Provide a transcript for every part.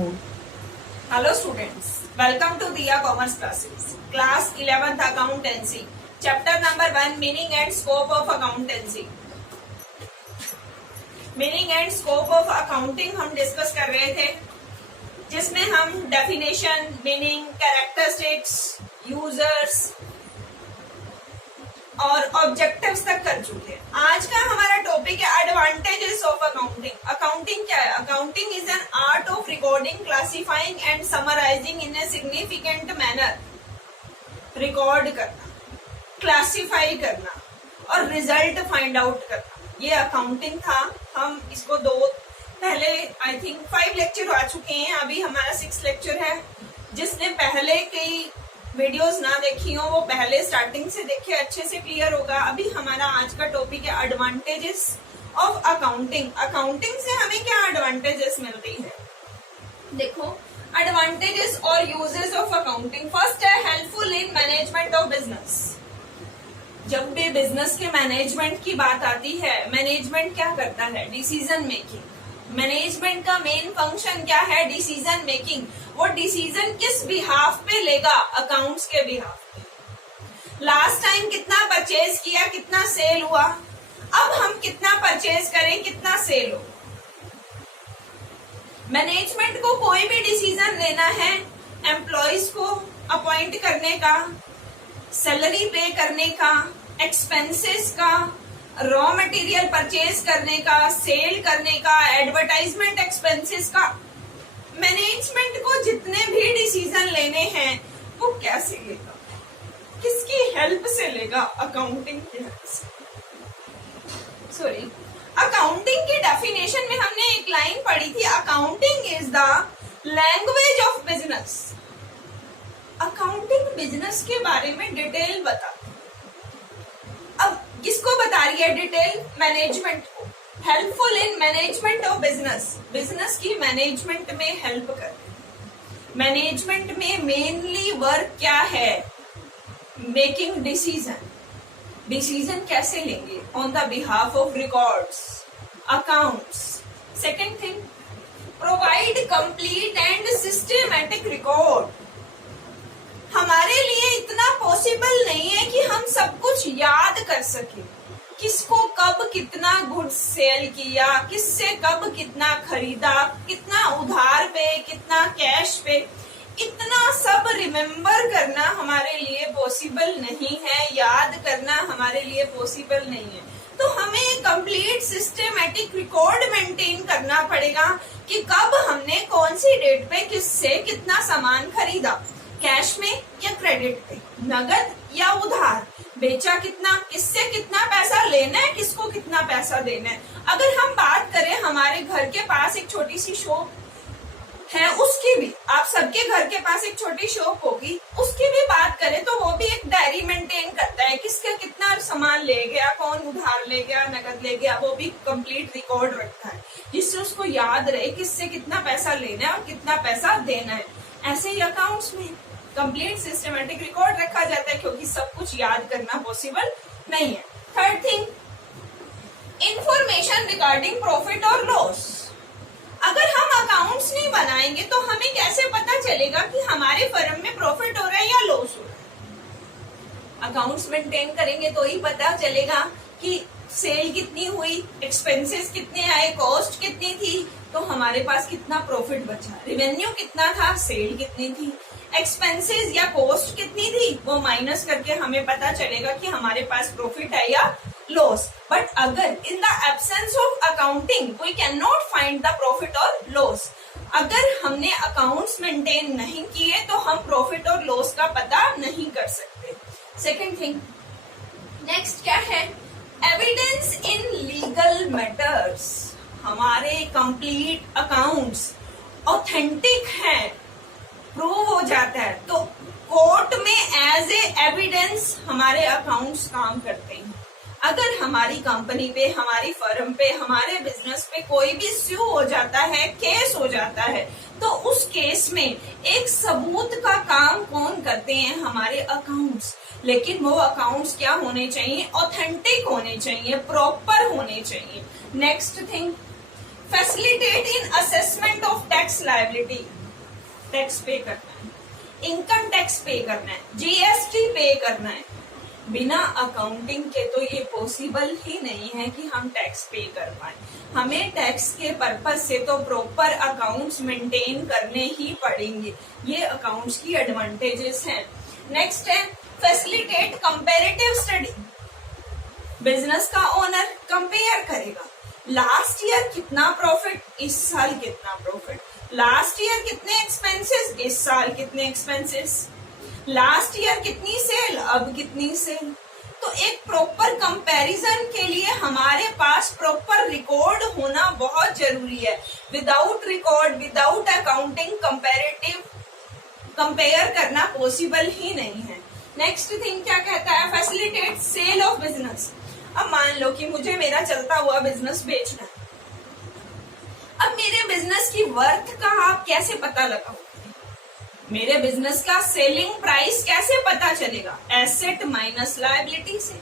Hello students, welcome to Diya Commerce Classes. Class 11th Accountancy. Chapter number 1 Meaning and Scope of Accountancy. Meaning and Scope of Accounting हम discuss कर रहे थे, जिसमें हम definition, meaning, characteristics, users और objectives तक कर चुके हैं। आज का हमारा टॉपिक है एडवांटेजेस ऑफ अकाउंटिंग। अकाउंटिंग क्या है? Accounting is an art of recording, classifying and summarising in a significant manner. Record करना, क्लासिफाई करना और रिजल्ट फाइंड आउट करना, ये अकाउंटिंग था। हम इसको पहले आई थिंक 5 लेक्चर आ चुके हैं, अभी हमारा 6 लेक्चर है। जिसने पहले कई वीडियोस ना देखी हो वो पहले स्टार्टिंग से देखे, अच्छे से क्लियर होगा। अभी हमारा आज का टॉपिक है एडवांटेजेस ऑफ अकाउंटिंग। अकाउंटिंग से हमें क्या एडवांटेजेस मिलती है? देखो, एडवांटेजेस और यूजेस ऑफ अकाउंटिंग। फर्स्ट है helpful in management of business. जब भी बिजनेस के मैनेजमेंट की बात आती है, मैनेजमेंट क्या करता है? Decision making. मैनेजमेंट का मेन फंक्शन क्या है? Decision making. वो डिसीजन किस बिहाफ पे लेगा? अकाउंट्स के बिहाफ पे। लास्ट टाइम कितना परचेज किया, कितना सेल हुआ, अब हम कितना परचेज करें, कितना सेल हो। मैनेजमेंट को कोई भी डिसीजन लेना है, एम्प्लॉयज को अपॉइंट करने का, सैलरी पे करने का, एक्सपेंसेस का, रॉ मटेरियल परचेज करने का, सेल करने का, एडवर्टाइजमेंट एक्सपेंसेस का, मैनेजमेंट को जितने भी डिसीजन लेने हैं वो कैसे लेगा? किसकी हेल्प से लेगा? अकाउंटिंग की हेल्प से। सॉरी, अकाउंटिंग की डेफिनेशन में हमने एक लाइन पढ़ी थी, accounting is the language of business. Accounting business के बारे में डिटेल बता। अब किसको बता रही है डिटेल? मैनेजमेंट को। Helpful in management of business, business की मैनेजमेंट में हेल्प कर। मैनेजमेंट में मेनली वर्क क्या है? Making decision. डिसीजन कैसे लेंगे? On the behalf of records, accounts. Second thing, provide complete and systematic record. हमारे लिए इतना पॉसिबल नहीं है कि हम सब कुछ याद कर सके, किसको कब कितना गुड्स सेल किया, किससे कब कितना खरीदा, कितना उधार पे, कितना कैश पे, इतना सब रिमेम्बर करना हमारे लिए पॉसिबल नहीं है, याद करना हमारे लिए पॉसिबल नहीं है। तो हमें एक कंप्लीट सिस्टमैटिक रिकॉर्ड मेंटेन करना पड़ेगा कि कब हमने कौन सी डेट पे किससे कितना सामान खरीदा, कैश में या क्रेडिट पे, नगद या उधार, बेचा कितना, किससे कितना पैसा लेना है, किसको कितना पैसा देना है। अगर हम बात करें, हमारे घर के पास एक छोटी सी शॉप है, उसकी भी, आप सबके घर के पास एक छोटी शॉप होगी, उसकी भी बात करें तो वो भी एक डायरी मेंटेन करता है, किसका कितना सामान ले गया, कौन उधार ले गया, नगद ले गया, वो भी कंप्लीट रिकॉर्ड रखता है, जिससे उसको याद रहे किससे कितना पैसा लेना है और कितना पैसा देना है। ऐसे ही अकाउंट्स में कंप्लीट सिस्टमैटिक रिकॉर्ड रखा जाता है, क्योंकि सब कुछ याद करना पॉसिबल नहीं है। Third thing, information regarding profit और लॉस। अगर हम अकाउंट्स नहीं बनाएंगे तो हमें कैसे पता चलेगा कि हमारे फर्म में प्रॉफिट हो रहा है या लॉस हो रहा है? अकाउंट्स मेंटेन करेंगे तो ही पता चलेगा कि सेल कितनी हुई, एक्सपेंसेस कितने आए, कॉस्ट कितनी थी, तो हमारे पास कितना प्रॉफिट बचा, रेवेन्यू कितना था, सेल कितनी थी, एक्सपेंसेस या कॉस्ट कितनी थी, वो माइनस करके हमें पता चलेगा कि हमारे पास प्रॉफिट है या लॉस। बट अगर in the absence of accounting we can not find the profit और लॉस। अगर हमने अकाउंट्स मेंटेन नहीं किए तो हम प्रॉफिट और लॉस का पता नहीं कर सकते। सेकेंड थिंग, नेक्स्ट क्या है? Evidence in legal matters. हमारे कंप्लीट अकाउंट्स ऑथेंटिक हैं, प्रूव हो जाता है, तो कोर्ट में एज ए एविडेंस हमारे अकाउंट्स काम करते हैं। अगर हमारी कंपनी पे, हमारी फर्म पे, हमारे बिजनेस पे कोई भी इश्यू हो जाता है, केस हो जाता है, तो उस केस में एक सबूत का काम कौन करते हैं? हमारे अकाउंट्स। लेकिन वो अकाउंट्स क्या होने चाहिए? ऑथेंटिक होने चाहिए, प्रॉपर होने चाहिए। Next thing, facilitate in assessment of tax tax liability, tax पे करना है, इनकम टैक्स पे करना है, जीएसटी पे करना है। बिना अकाउंटिंग के तो ये पॉसिबल ही नहीं है कि हम टैक्स पे कर पाए। हमें टैक्स के पर्पज से तो प्रॉपर अकाउंट्स मेंटेन करने ही पड़ेंगे। ये अकाउंट्स की एडवांटेजेस हैं। नेक्स्ट है फैसिलिटेट कंपैरेटिव स्टडी। बिजनेस का ओनर कंपेयर करेगा, लास्ट ईयर कितना प्रॉफिट, इस साल कितना प्रॉफिट, लास्ट ईयर कितने एक्सपेंसेस, इस साल कितने एक्सपेंसेस, लास्ट ईयर कितनी सेल, अब कितनी सेल। तो एक प्रॉपर कंपैरिजन के लिए हमारे पास प्रॉपर रिकॉर्ड होना बहुत जरूरी है। Without record, without accounting compare करना पॉसिबल ही नहीं है। नेक्स्ट थिंग क्या कहता है, फैसिलिटेट सेल ऑफ बिजनेस। अब मान लो कि मुझे मेरा चलता हुआ बिजनेस बेचना है। अब मेरे बिजनेस की वर्थ का आप कैसे पता लगाओगे? मेरे बिजनेस का सेलिंग प्राइस कैसे पता चलेगा? एसेट माइनस लायबिलिटी से।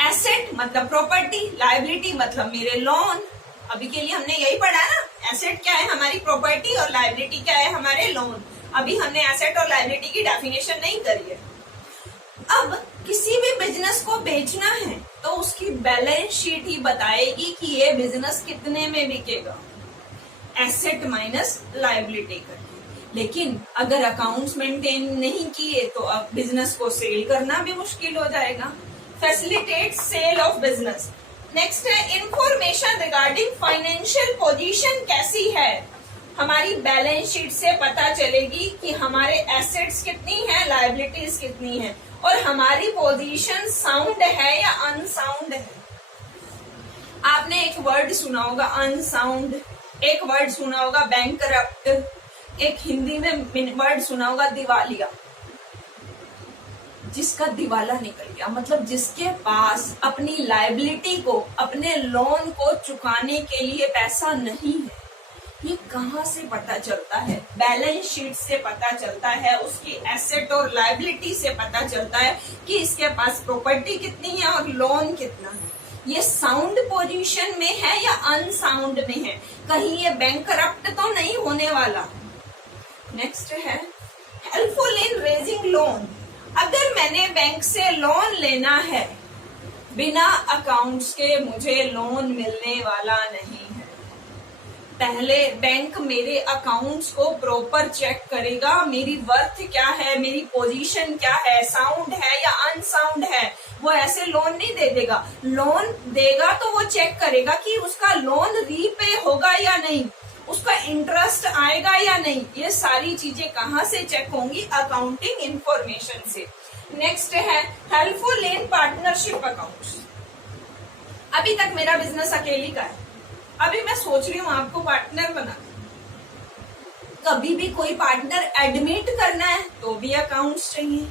एसेट मतलब प्रॉपर्टी, लायबिलिटी मतलब मेरे लोन। अभी के लिए हमने यही पढ़ा ना, एसेट क्या है हमारी प्रॉपर्टी और लायबिलिटी क्या है हमारे लोन। अभी हमने एसेट और लायबिलिटी की डेफिनेशन नहीं करी है। अब किसी भी बिजनेस को बेचना है तो उसकी बैलेंस शीट ही बताएगी कि ये बिजनेस कितने में बिकेगा, एसेट माइनस लायबिलिटी करके। लेकिन अगर अकाउंट्स मेंटेन नहीं किए तो अब बिजनेस को सेल करना भी मुश्किल हो जाएगा। Facilitate sale of business. Next है इंफॉर्मेशन रिगार्डिंग फाइनेंशियल पोजीशन कैसी है। हमारी बैलेंस शीट से पता चलेगी कि हमारे एसेट्स कितनी है, लायबिलिटीज कितनी है और हमारी पोजीशन साउंड है या अनसाउंड है। आपने एक वर्ड सुना होगा अनसाउंड, एक वर्ड सुना होगा बैंकरप्ट, एक हिंदी में वर्ड सुना होगा दिवालिया। जिसका दिवाला निकल गया मतलब जिसके पास अपनी लायबिलिटी को, अपने लोन को चुकाने के लिए पैसा नहीं है। ये कहाँ से पता चलता है? बैलेंस शीट से पता चलता है, उसकी एसेट और लायबिलिटी से पता चलता है कि इसके पास प्रॉपर्टी कितनी है और लोन कितना है। ये साउंड पोजीशन में है या अनसाउंड में है, कहीं ये बैंकरप्ट तो नहीं होने वाला। नेक्स्ट है हेल्पफुल इन रेजिंग लोन। अगर मैंने बैंक से लोन लेना है, बिना अकाउंट्स के मुझे लोन मिलने वाला नहीं है। पहले बैंक मेरे अकाउंट्स को प्रॉपर चेक करेगा, मेरी वर्थ क्या है, मेरी पोजीशन क्या है, साउंड है या अनसाउंड है। वो ऐसे लोन नहीं दे देगा। लोन देगा तो वो चेक करेगा कि उसका लोन रीपे होगा या नहीं, उसका इंटरेस्ट आएगा या नहीं। ये सारी चीजें कहाँ से चेक होंगी? अकाउंटिंग इंफॉर्मेशन से। नेक्स्ट है हेल्पफुल इन पार्टनरशिप अकाउंट्स। अभी तक मेरा बिजनेस अकेली का है, अभी मैं सोच रही हूँ आपको पार्टनर बना। कभी भी कोई पार्टनर एडमिट करना है तो भी अकाउंट्स चाहिए,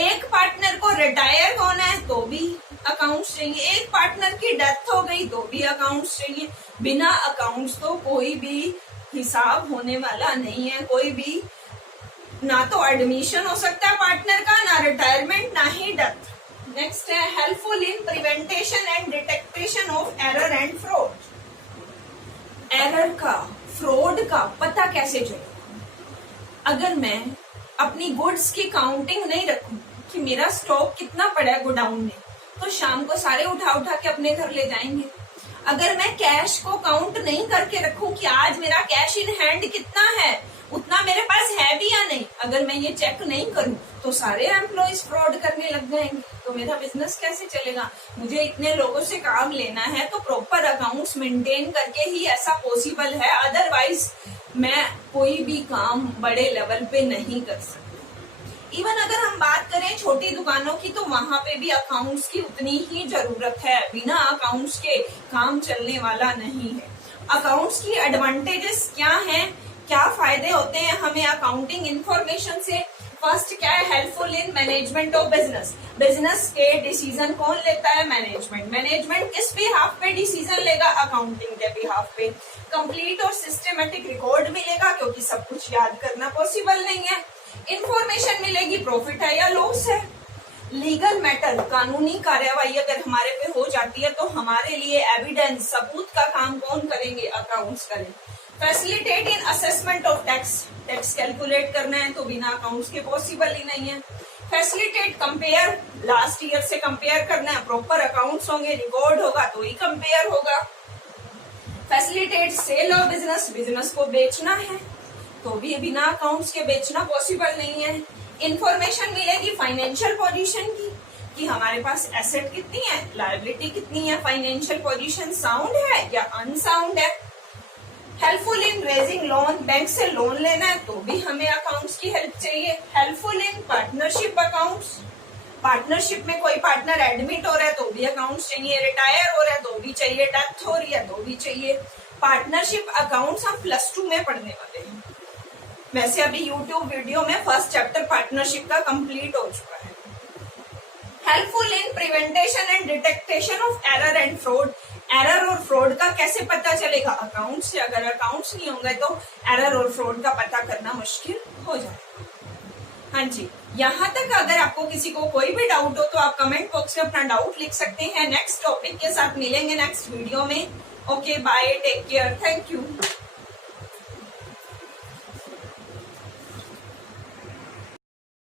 एक पार्टनर को रिटायर होना है तो भी अकाउंट्स चाहिए, एक पार्टनर की डेथ हो गई तो भी अकाउंट्स चाहिए। बिना अकाउंट्स तो कोई भी हिसाब होने वाला नहीं है। कोई भी ना तो एडमिशन हो सकता है पार्टनर का, ना रिटायरमेंट, ना ही डेथ। नेक्स्ट है helpful in prevention and detection of error and fraud. Error का, फ्रॉड का पता कैसे चलेगा? अगर मैं अपनी गुड्स की काउंटिंग नहीं रखूं कि मेरा स्टॉक कितना पड़ा है गोडाउन में, तो शाम को सारे उठा उठा के अपने घर ले जाएंगे। अगर मैं कैश को काउंट नहीं करके रखूं कि आज मेरा कैश इन हैंड कितना है, उतना मेरे पास है भी या नहीं, अगर मैं ये चेक नहीं करूं तो सारे एम्प्लॉइज फ्रॉड करने लग जाएंगे, तो मेरा बिजनेस कैसे चलेगा? मुझे इतने लोगों से काम लेना है तो प्रॉपर अकाउंट्स मेंटेन करके ही ऐसा पॉसिबल है, अदरवाइज मैं कोई भी काम बड़े लेवल पे नहीं कर सकती। इवन अगर हम बात करें छोटी दुकानों की तो वहां पे भी अकाउंट्स की उतनी ही जरूरत है। बिना अकाउंट्स के काम चलने वाला नहीं है। अकाउंट्स की एडवांटेजेस क्या हैं, क्या फायदे होते हैं हमें अकाउंटिंग इंफॉर्मेशन से? फर्स्ट क्या है, helpful in management of business. Business के डिसीजन कौन लेता है? मैनेजमेंट। मैनेजमेंट किस बिहाफ पे डिसीजन लेगा? अकाउंटिंग के बिहाफ पे। कंप्लीट और सिस्टमेटिक रिकॉर्ड मिलेगा क्योंकि सब कुछ याद करना पॉसिबल नहीं है। इंफॉर्मेशन मिलेगी प्रॉफिट है या लॉस है। लीगल मैटर, कानूनी कार्यवाही अगर हमारे पे हो जाती है तो हमारे लिए एविडेंस, सबूत का काम कौन करेंगे? अकाउंट्स करें। Facilitate in assessment of tax, tax calculate करना है तो बिना अकाउंट्स के पॉसिबल ही नहीं है। फैसिलिटेट कंपेयर, लास्ट ईयर से कंपेयर करना है, प्रॉपर अकाउंट्स होंगे, रिकॉर्ड होगा तो ही कंपेयर होगा। Facilitate sale of business, business को बेचना है तो भी बिना अकाउंट्स के बेचना पॉसिबल नहीं है। इंफॉर्मेशन मिलेगी फाइनेंशियल पोजीशन की कि हमारे पास एसेट कितनी है, लायबिलिटी कितनी है, फाइनेंशियल पोजीशन साउंड है या अनसाउंड है। हेल्पफुल इन रेजिंग लोन, बैंक से लोन लेना है तो भी हमें अकाउंट्स की हेल्प चाहिए। Helpful in partnership accounts, partnership में कोई पार्टनर एडमिट हो रहा है तो भी अकाउंट्स चाहिए, रिटायर हो रहा है तो भी चाहिए, डेथ हो रही है तो भी चाहिए। पार्टनरशिप अकाउंट्स हम +2 में पढ़ने वाले हैं। वैसे अभी यूट्यूब वीडियो में फर्स्ट चैप्टर पार्टनरशिप का कंप्लीट हो चुका है। Helpful in prevention and detection of error and fraud, error और फ्रॉड का कैसे पता चलेगा, अकाउंट्स से। अगर अकाउंट्स नहीं होंगे तो एरर और फ्रॉड का पता करना मुश्किल हो जाएगा। हाँ जी, यहाँ तक अगर आपको किसी को कोई भी डाउट हो तो आप कमेंट बॉक्स में अपना डाउट लिख सकते हैं। नेक्स्ट टॉपिक के साथ मिलेंगे नेक्स्ट वीडियो में। Okay bye, take care, thank you.